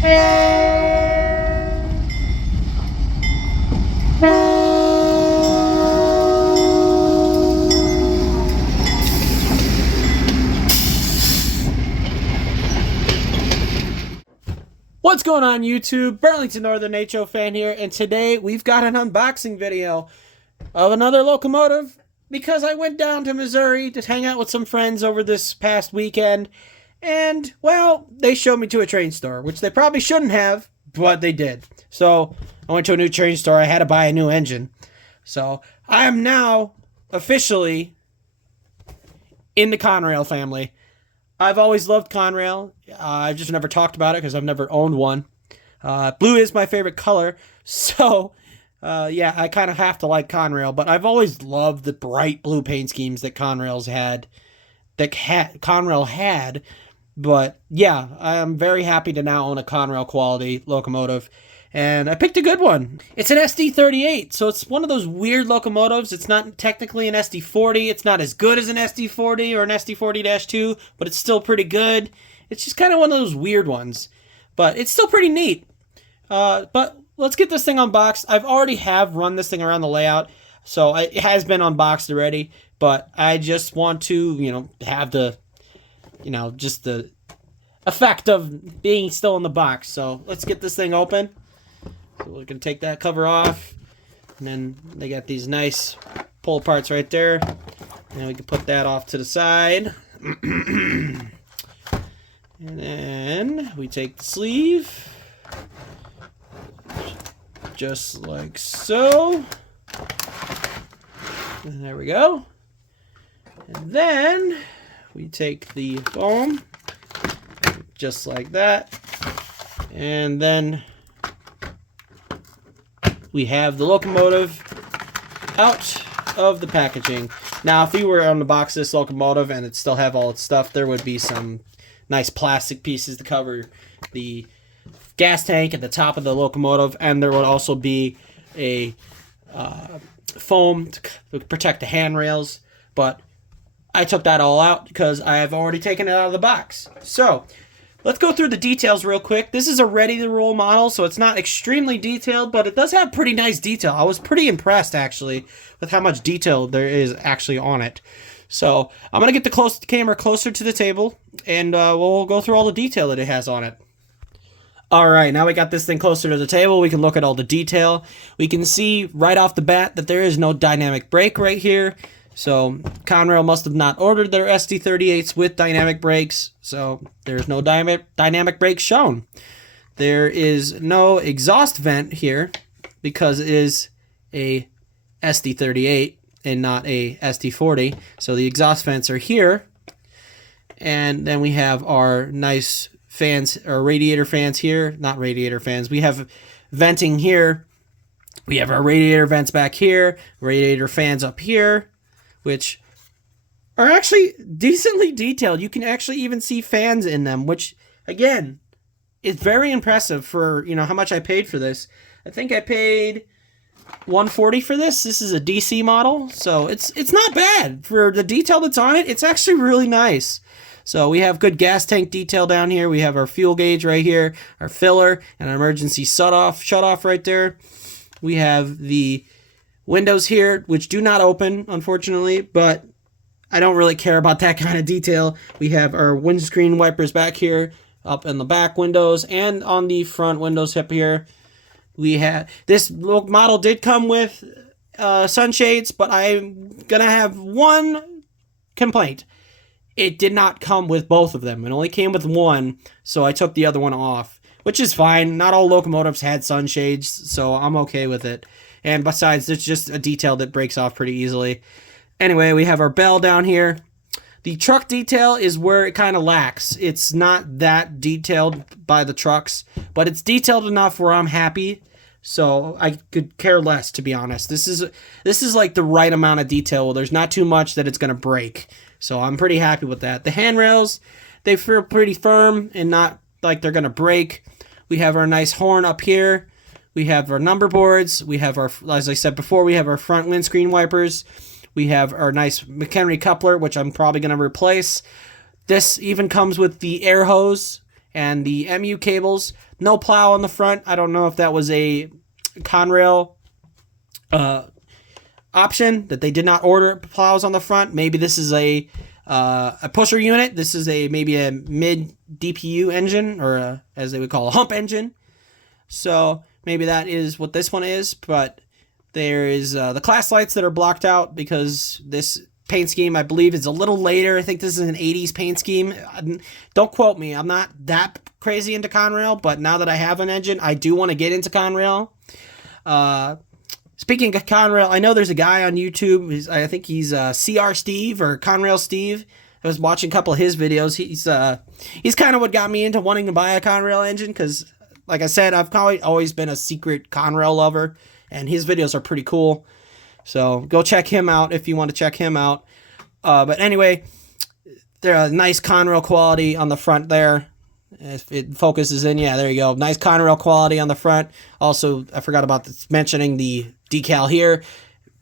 What's going on YouTube? Burlington Northern HO fan here, and today we've got an unboxing video of another locomotive because I went down to Missouri to hang out with some friends over this past weekend, and, well, they showed me to a train store, which they probably shouldn't have, but they did. So, I went to a new train store, I had to buy a new engine. So, I am now officially in the Conrail family. I've always loved Conrail. I've just never talked about it because I've never owned one. Blue is my favorite color, so yeah, I kind of have to like Conrail. But I've always loved the bright blue paint schemes that Conrail had. But yeah, I'm very happy to now own a Conrail quality locomotive. And I picked a good one. It's an SD38, so it's one of those weird locomotives. It's not technically an SD40. It's not as good as an SD40 or an SD40-2, but it's still pretty good. It's just kind of one of those weird ones. But it's still pretty neat. But let's get this thing unboxed. I've already run this thing around the layout, so it has been unboxed already. But I just want to, have the, just the effect of being still in the box. So let's get this thing open. So we're going to take that cover off, and then they got these nice pull parts right there, and we can put that off to the side. And then we take the sleeve, just like so. And there we go. And then we take the foam, just like that, and then we have the locomotive out of the packaging. Now, if you were on the box of this locomotive and it still have all its stuff, there would be some nice plastic pieces to cover the gas tank at the top of the locomotive, and there would also be a foam to protect the handrails. But I took that all out because I have already taken it out of the box. So let's go through the details real quick. This is a ready-to-roll model, so it's not extremely detailed, but it does have pretty nice detail. I was pretty impressed, actually, with how much detail there is actually on it. So I'm going to get the camera closer to the table, and we'll go through all the detail that it has on it. Alright, now we got this thing closer to the table. We can look at all the detail. We can see right off the bat that there is no dynamic brake right here. So Conrail must have not ordered their SD38s with dynamic brakes, so there's no dynamic brakes shown. There is no exhaust vent here because it is a SD38 and not a SD40. So the exhaust vents are here, and then we have our nice fans, or radiator fans here. Not radiator fans. We have venting here. We have our radiator vents back here, radiator fans up here, which are actually decently detailed. You can actually even see fans in them, which, again, is very impressive for, how much I paid for this. I think I paid $140 for this. This is a DC model, so it's not bad. For the detail that's on it, it's actually really nice. So we have good gas tank detail down here. We have our fuel gauge right here, our filler, and our emergency shut-off right there. We have the windows here, which do not open, unfortunately, but I don't really care about that kind of detail. We have our windscreen wipers back here, up in the back windows, and on the front windows up here. We have, this model did come with sunshades, but I'm gonna have one complaint. It did not come with both of them. It only came with one, so I took the other one off, which is fine. Not all locomotives had sunshades, so I'm okay with it. And besides, it's just a detail that breaks off pretty easily. Anyway, we have our bell down here. The truck detail is where it kind of lacks. It's not that detailed by the trucks, but it's detailed enough where I'm happy. So I could care less, to be honest. This is like the right amount of detail. Well, there's not too much that it's going to break. So I'm pretty happy with that. The handrails, they feel pretty firm and not like they're going to break. We have our nice horn up here. We have our number boards. We have our, as I said before, we have our front windscreen wipers. We have our nice McHenry coupler, which I'm probably going to replace. This even comes with the air hose and the MU cables. No plow on the front. I don't know if that was a Conrail option that they did not order plows on the front. Maybe this is a pusher unit. This is maybe a mid DPU engine, or as they would call a hump engine. So maybe that is what this one is. But there is the class lights that are blocked out because this paint scheme, I believe, is a little later. I think this is an 80s paint scheme. Don't quote me. I'm not that crazy into Conrail, but now that I have an engine, I do want to get into Conrail. Speaking of Conrail, I know there's a guy on YouTube. I think he's CR Steve or Conrail Steve. I was watching a couple of his videos. He's kind of what got me into wanting to buy a Conrail engine because, like I said, I've probably always been a secret Conrail lover, and his videos are pretty cool. So go check him out if you want to check him out. But anyway, they're a nice Conrail quality on the front there. If it focuses in, yeah, there you go. Nice Conrail quality on the front. Also, I forgot about mentioning the decal here.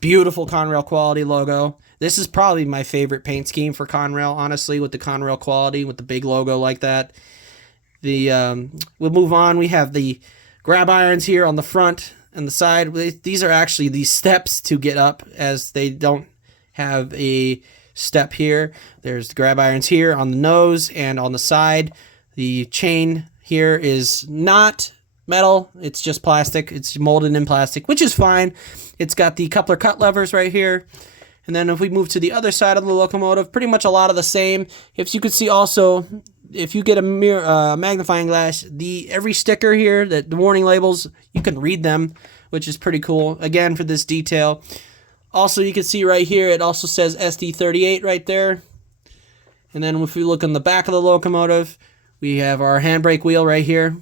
Beautiful Conrail quality logo. This is probably my favorite paint scheme for Conrail, honestly, with the Conrail quality, with the big logo like that. We'll move on. We have the grab irons here on the front and the side. These are actually the steps to get up, as they don't have a step here. There's the grab irons here on the nose and on the side. The chain here is not metal. It's just plastic. It's molded in plastic, which is fine. It's got the coupler cut levers right here. And then if we move to the other side of the locomotive, pretty much a lot of the same. If you could see also, if you get a magnifying glass, every sticker here, the warning labels, you can read them, which is pretty cool. Again, for this detail. Also, you can see right here, it also says SD38 right there. And then if we look on the back of the locomotive, we have our handbrake wheel right here.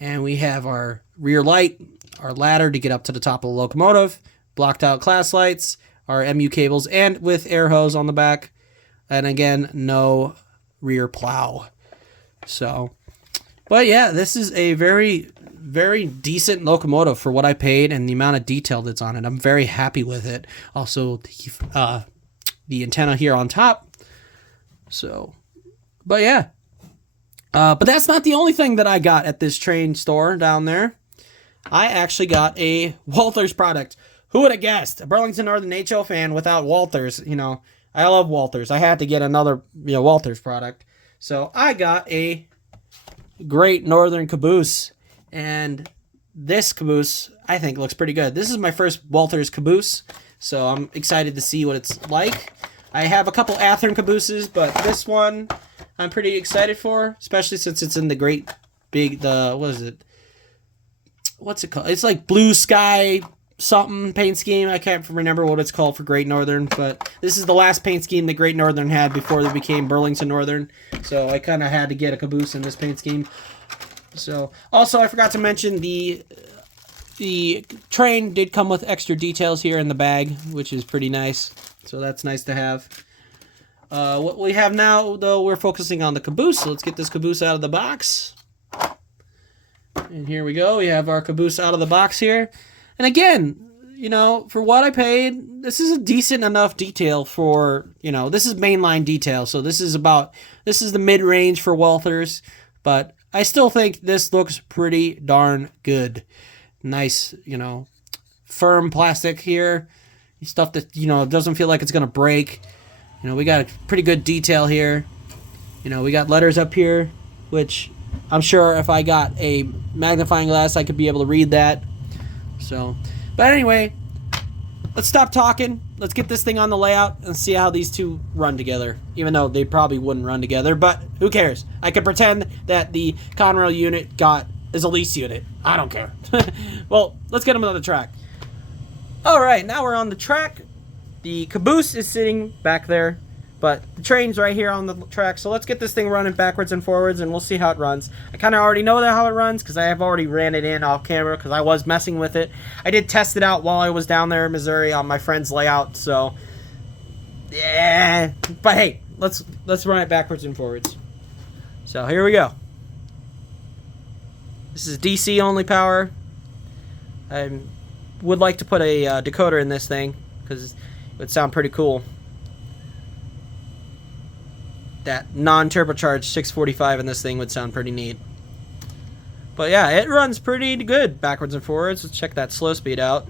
And we have our rear light, our ladder to get up to the top of the locomotive, blocked out class lights, our MU cables, and with air hose on the back. And again, no rear plow. So, but yeah, this is a very, very decent locomotive for what I paid and the amount of detail that's on it. I'm very happy with it. Also, the antenna here on top. So, but yeah. But that's not the only thing that I got at this train store down there. I actually got a Walthers product. Who would have guessed? A Burlington Northern HO fan without Walthers. You know, I love Walthers. I had to get another Walthers product. So I got a Great Northern Caboose. And this Caboose, I think, looks pretty good. This is my first Walthers Caboose. So I'm excited to see what it's like. I have a couple Athearn Cabooses, but this one I'm pretty excited for, especially since it's in the great big, what is it? What's it called? It's like blue sky something paint scheme. I can't remember what it's called for Great Northern, but this is the last paint scheme that Great Northern had before they became Burlington Northern. So I kind of had to get a Caboose in this paint scheme. So also, I forgot to mention the train did come with extra details here in the bag, which is pretty nice. So that's nice to have. What we have now, though, we're focusing on the Caboose. So let's get this Caboose out of the box. And here we go. We have our Caboose out of the box here. And again, for what I paid, this is a decent enough detail for, this is mainline detail. So this is the mid-range for Walthers. But I still think this looks pretty darn good. Nice, firm plastic here. Stuff that, doesn't feel like it's going to break. We got a pretty good detail here. We got letters up here, which I'm sure if I got a magnifying glass, I could be able to read that. So, but anyway, let's stop talking. Let's get this thing on the layout and see how these two run together. Even though they probably wouldn't run together, but who cares? I could pretend that the Conrail unit is a lease unit. I don't care. Well, let's get them on the track. All right, now we're on the track. The Caboose is sitting back there, but the train's right here on the track. So let's get this thing running backwards and forwards, and we'll see how it runs. I kind of already know how it runs because I have already ran it in off camera because I was messing with it. I did test it out while I was down there in Missouri on my friend's layout. So yeah, but hey, let's run it backwards and forwards. So here we go. This is DC only power. I would like to put a decoder in this thing because it would sound pretty cool. that non-turbocharged 645 in this thing would sound pretty neat. But yeah, it runs pretty good backwards and forwards. Let's check that slow speed out.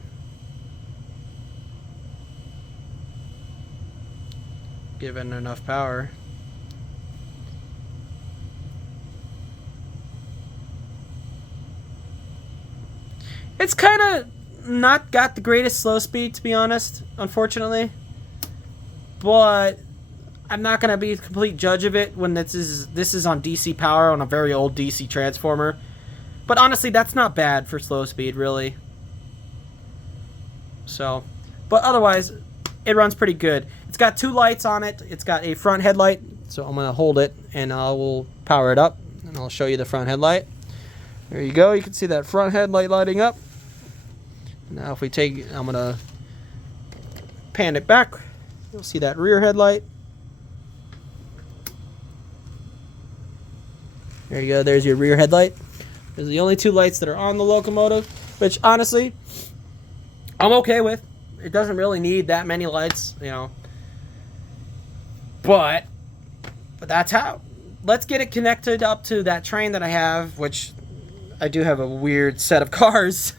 Given enough power. It's kind of not got the greatest slow speed, to be honest, unfortunately. But I'm not going to be a complete judge of it when this is on DC power on a very old DC transformer. But honestly, that's not bad for slow speed, really. So, but otherwise, it runs pretty good. It's got 2 lights on it. It's got a front headlight, so I'm going to hold it and I will power it up and I'll show you the front headlight. There you go. You can see that front headlight lighting up. Now if we take, I'm going to pan it back. You'll see that rear headlight. There you go. There's your rear headlight. Those are the only 2 lights that are on the locomotive, which honestly, I'm okay with. It doesn't really need that many lights, you know. But that's how. Let's get it connected up to that train that I have, which I do have a weird set of cars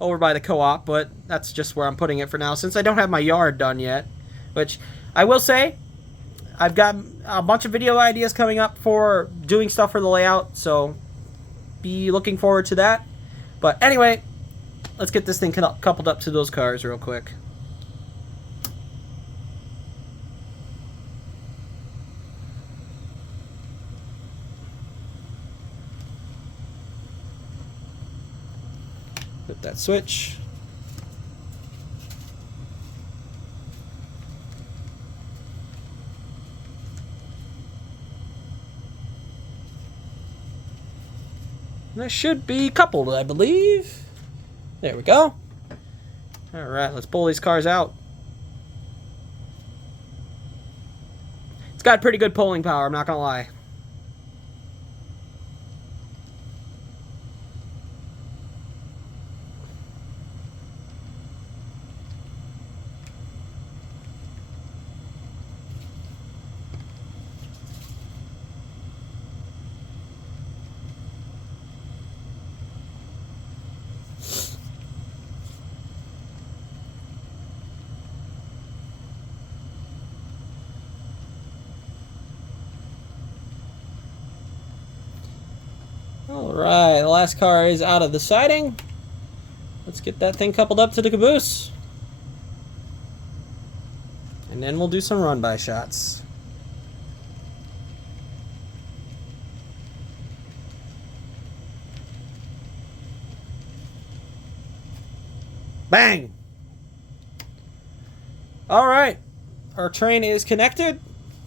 over by the co-op, but that's just where I'm putting it for now, since I don't have my yard done yet. Which, I will say, I've got a bunch of video ideas coming up for doing stuff for the layout, so be looking forward to that. But anyway, let's get this thing coupled up to those cars real quick. Flip that switch. That should be coupled, I believe. There we go. Alright, let's pull these cars out. It's got pretty good pulling power, I'm not gonna lie. Alright, the last car is out of the siding. Let's get that thing coupled up to the caboose. And then we'll do some run-by shots. Bang! Alright, our train is connected.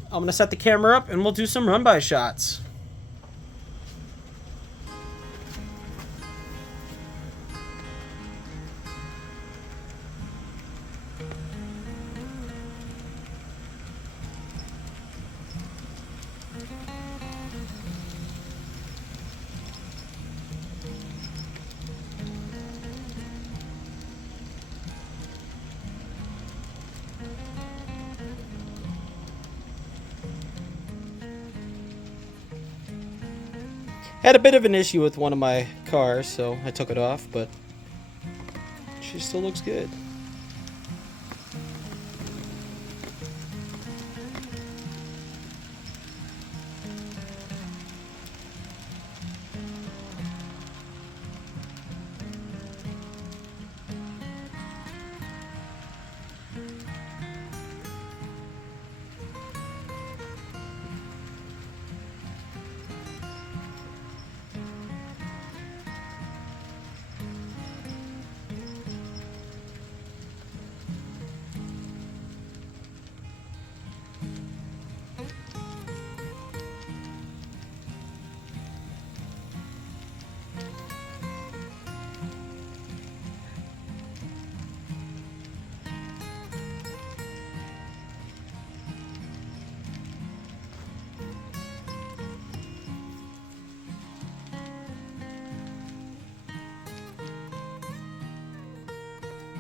I'm going to set the camera up and we'll do some run-by shots. Had a bit of an issue with one of my cars, so I took it off, but she still looks good.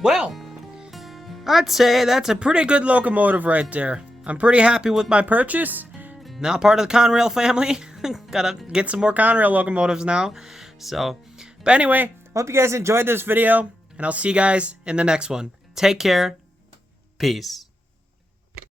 Well, I'd say that's a pretty good locomotive right there. I'm pretty happy with my purchase. now part of the Conrail family. Gotta get some more Conrail locomotives now. So, but anyway, hope you guys enjoyed this video, and I'll see you guys in the next one. Take care. Peace.